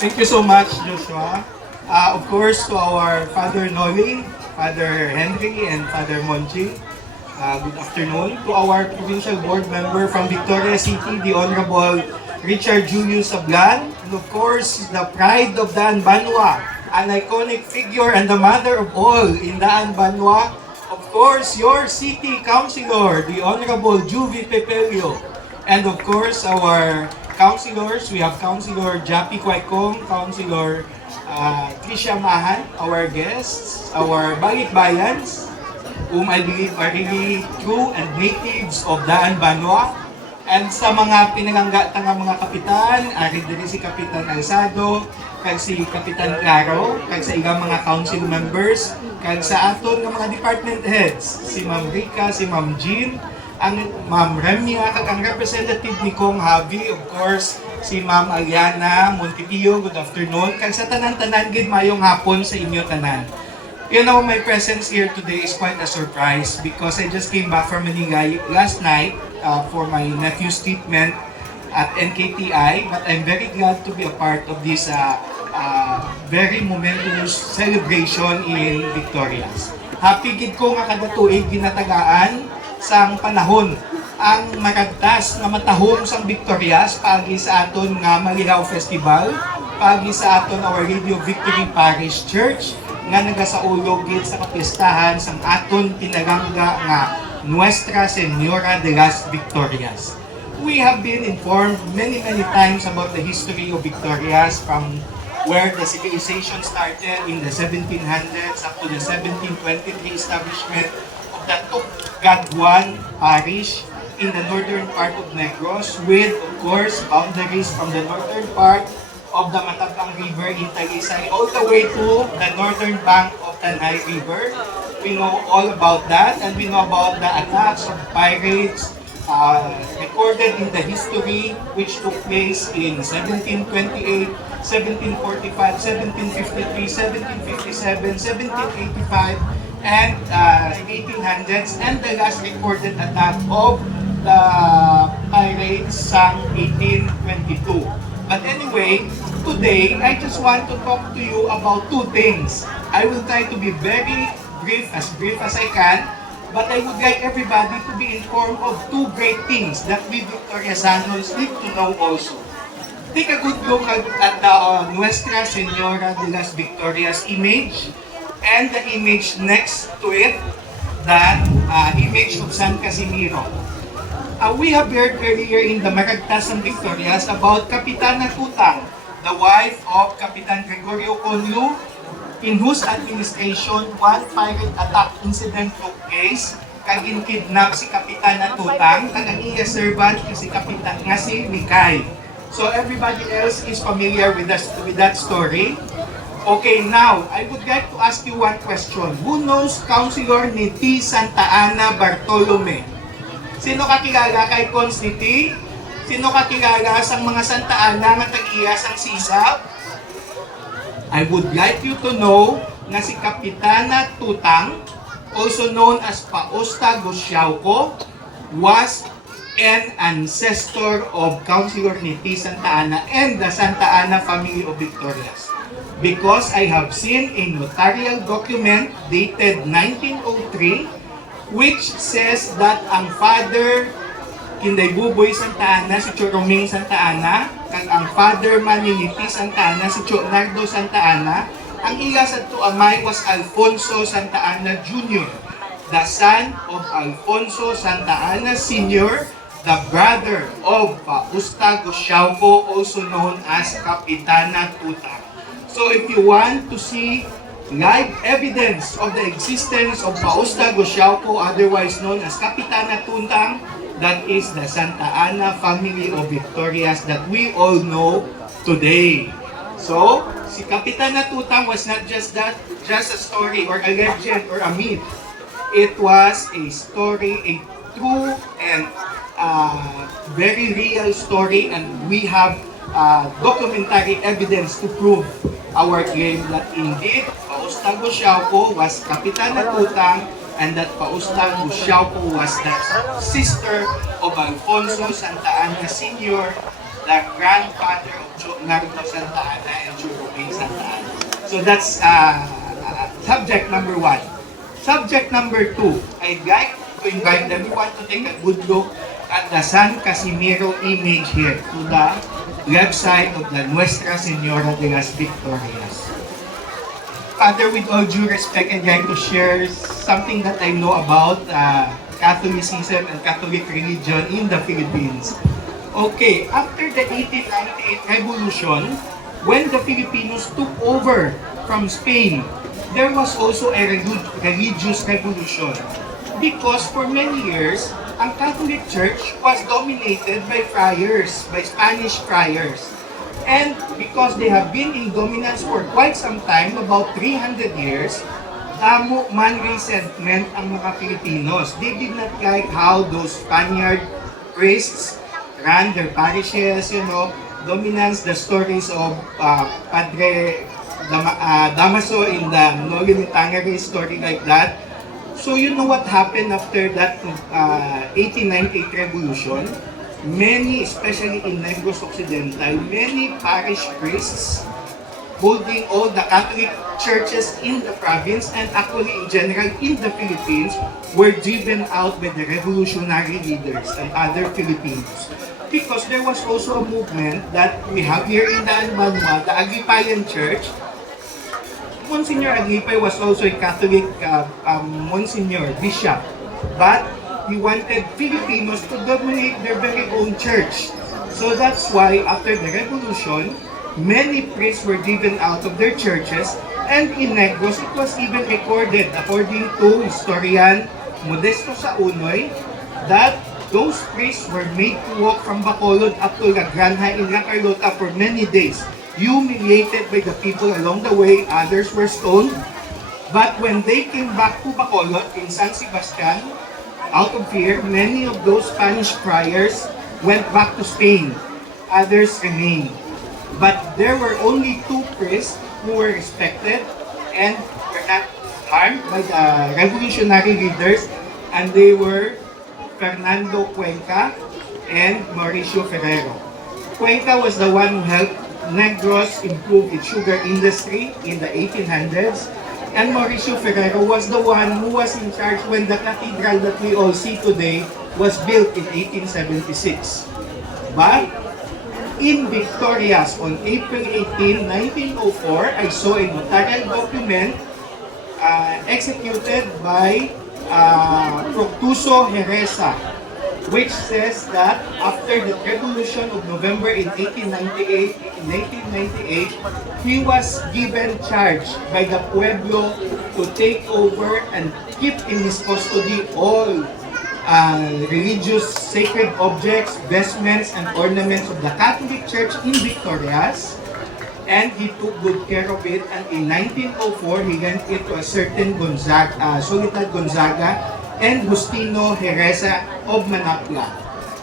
Thank you so much, Joshua. Of course, to our Father Noli, Father Henry, and Father Monji. Good afternoon. To our provincial board member from Victoria City, the Honorable Richard Julius Sablan. And of course, the pride of Daan Banwa, an iconic figure and the mother of all in Daan Banwa. Of course, your city councilor, the Honorable Juvie Pepelio. And of course, our councilors, we have Councilor Jappy Quaicong, Councilor Trisha Mahan, our guests, our Balikbayans, whom I believe are really true and natives of Daan Banwa. And sa mga pinangangga nga mga kapitan, ari diri si Kapitan Alzado, kag si Kapitan Claro, kag sa ilang mga council members, kag sa aton nga mga department heads, si Ma'am Rica, si Ma'am Jean, ang Ma'am Remia, kag ang representative ni Kong Javi, of course, si Ma'am Aliana Montipio, good afternoon, kag sa tanan-tanan gid mayong hapon sa inyo tanan. You know, my presence here today is quite a surprise because I just came back from Manila last night for my nephew's treatment at NKTI, but I'm very glad to be a part of this very momentous celebration in Victorias. Happy gid ko nga kada tuig ginatagaan sang panahon ang maragtas nga matahom sang Victorias pagi sa aton nga Malihaw Festival, pagi sa aton our Radio Victory Parish Church nga nagasaulog gid sa kapistahan sang aton pinagangga nga Nuestra Señora de las Victorias. We have been informed many times about the history of Victorias, from where the civilization started in the 1700s up to the 1723 establishment of the Tuggaguan Parish in the northern part of Negros, with of course boundaries from the northern part of the Matabang River in Talisay all the way to the northern bank of Tanay River. We know all about that, and we know about the attacks of pirates recorded in the history which took place in 1728, 1745, 1753, 1757, 1785, and 1800s, and the last recorded attack of the pirates sa 1822. But anyway, today, I just want to talk to you about two things. I will try to be very brief as I can, but I would like everybody to be informed of two great things that we Victorianos need to know also. Take a good look at the Nuestra Señora de las Victorias image, and the image next to it, that image of San Casimiro. We have heard earlier in the Maragtas ng Victorias about Kapitana Tutang, the wife of Kapitan Gregorio Conlu, in whose administration one pirate attack incident took place, kag kidnap si Kapitana Tutang, kag ang iya servant si Kapitan nga si Mikay. So everybody else is familiar with that story. Okay, now I would like to ask you one question. Who knows Councilor ni T. Santa Ana Bartolome? Sino kakilala kay Cons ni T? Sino kakilala sang mga Santa Ana nga tag-iya sang sisap? I would like you to know na si Kapitana Tutang, also known as Pausta Gosiauco, was an ancestor of Councilor ni T. Santa Ana and the Santa Ana family of Victorias. Because I have seen a notarial document dated 1903 which says that ang father Kinday Buboy Santa Ana, si Choroming Santa Ana, kag ang father man ni T. Santa Ana, si Leonardo Santa Ana, ang ila sa amay was Alfonso Santa Ana Jr., the son of Alfonso Santa Ana Sr., the brother of Pausta Gosiauco, also known as Kapitana Tutang. So if you want to see live evidence of the existence of Pausta Gosiauco, otherwise known as Kapitana Tutang, that is the Santa Ana family of Victorias that we all know today. So, si Kapitana Tutang was not just a story or a legend or a myth. It was a story, a true and very real story, and we have documentary evidence to prove our claim that indeed Pausta Gosiauco was Kapitana Tutang, and that Pausta Gosiauco was the sister of Alfonso Santa Ana Sr., the grandfather of Naruto Santa Ana and Churuping Santa Ana. So that's subject number 1. Subject number 2, I'd like to invite everyone to take a good look at the San Casimiro image here to the left side of the Nuestra Señora de las Victorias. Father, with all due respect, I'd like to share something that I know about Catholicism and Catholic religion in the Philippines. Okay, after the 1898 revolution, when the Filipinos took over from Spain, there was also a religious revolution. Because for many years, ang Catholic Church was dominated by friars, by Spanish friars. And because they have been in dominance for quite some time, about 300 years, damo man resentment ang mga Filipinos. They did not like how those Spaniard priests ran their parishes, dominance, the stories of Padre Damaso in the Noli Me Tangere story like that. So you know what happened after that 1898 revolution? Many, especially in Negros Occidental, many parish priests holding all the Catholic churches in the province and actually in general in the Philippines were driven out by the revolutionary leaders and other Filipinos. Because there was also a movement that we have here in the Albanwa, the Aglipayan Church. Monsignor Aglipay was also a Catholic Monsignor, Bishop. But he wanted Filipinos to dominate their very own church. So that's why after the revolution, many priests were driven out of their churches, and in Negros it was even recorded according to historian Modesto Saunoy that those priests were made to walk from Bacolod up to La Granja in La Carlota for many days, humiliated by the people along the way. Others were stoned. But when they came back to Bacolod in San Sebastian, out of fear, many of those Spanish friars went back to Spain. Others remained. But there were only 2 priests who were respected and were not harmed by the revolutionary leaders, and they were Fernando Cuenca and Mauricio Ferrero. Cuenca was the one who helped Negros improve its sugar industry in the 1800s, and Mauricio Ferrero was the one who was in charge when the cathedral that we all see today was built in 1876. But in Victorias on April 18, 1904, I saw a notarial document executed by Proctuso Heresa, which says that after the revolution of November in 1998, he was given charge by the pueblo to take over and keep in his custody all religious sacred objects, vestments, and ornaments of the Catholic Church in Victorias. And he took good care of it, and in 1904, he lent it to a certain Soledad Gonzaga and Justino Heresa of Manapla.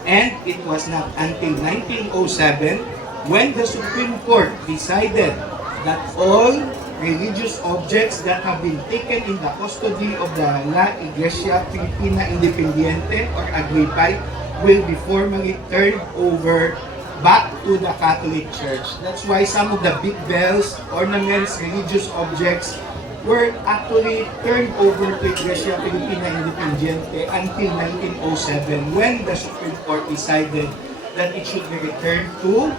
And it was not until 1907 when the Supreme Court decided that all religious objects that have been taken in the custody of the La Iglesia Filipina Independiente or Aglipay will be formally turned over back to the Catholic Church. That's why some of the big bells, ornaments, religious objects were actually turned over to Iglesia Filipina Independiente until 1907 when the Supreme Court decided that it should be returned to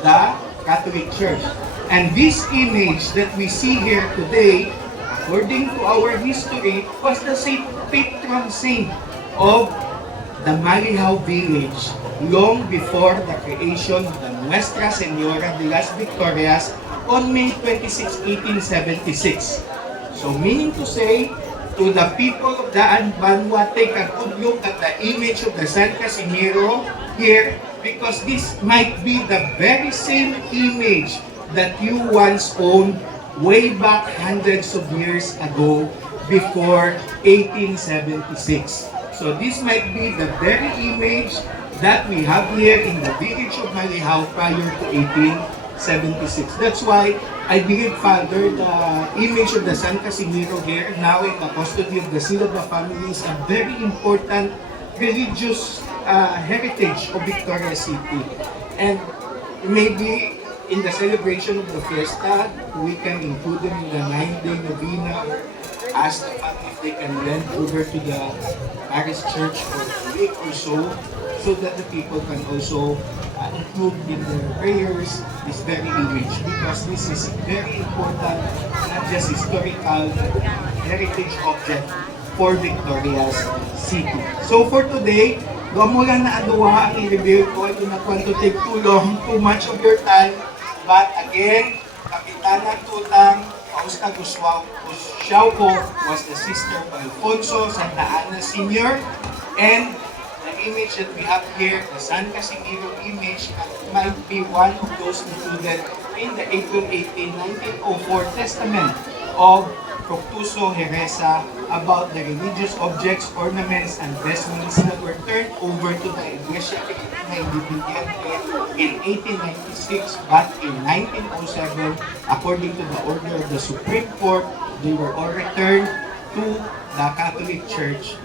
the Catholic Church. And this image that we see here today, according to our history, was the patron saint of the Malihao village long before the creation of the Nuestra Señora de las Victorias on May 26, 1876. So meaning to say, to the people of the Albanwa, take a good look at the image of the San Casimiro here, because this might be the very same image that you once owned way back hundreds of years ago before 1876. So this might be the very image that we have here in the village of Malihao prior to 1876. That's why I believe, Father, the image of the San Casimiro here, now in the custody of the Silva family, is a very important religious heritage of Victoria City. And maybe in the celebration of the fiesta, we can include them in the 9-day novena or ask the family if they can lend over to the parish church for a week or so that the people can also include in their prayers this very image, because this is very important, not just historical heritage object for Victoria's City. So for today, mo lang na aduha ang i-review ko. I do not want to take too much of your time. But again, Kapitana Tutang Fausta Gusauco was the sister of Alfonso Santa Ana Sr. And the image that we have here, the San Casimiro image, might be one of those included in the April 18, 1904 testament of Proctuso Heresa about the religious objects, ornaments, and vestments that were turned over to the Iglesia Filipina Independiente in 1896, but in 1907, according to the order of the Supreme Court, they were all returned to the Catholic Church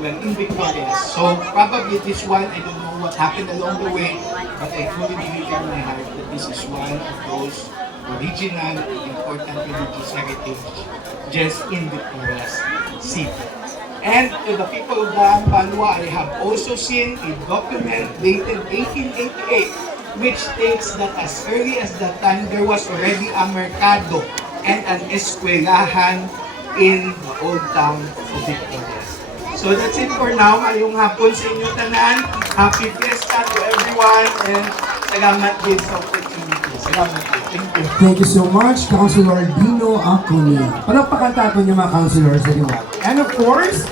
in Victoria. So probably this one, I don't know what happened along the way, but I truly believe in my heart that this is one of those original important religious heritage just in Victoria's City. And to the people of Daan Banwa, I have also seen a document dated 1888 which states that as early as that time there was already a mercado and an eskwelahan in the old town of Victoria. So that's it for now. Ngayong hapon sa inyo tanan. Happy Fiesta to everyone and salamat din sa opportunity. Salamat din. Thank you. Thank you so much, Councilor Dino Acuña. Palakpakan tayo niyo mga councilors, everyone. And of course,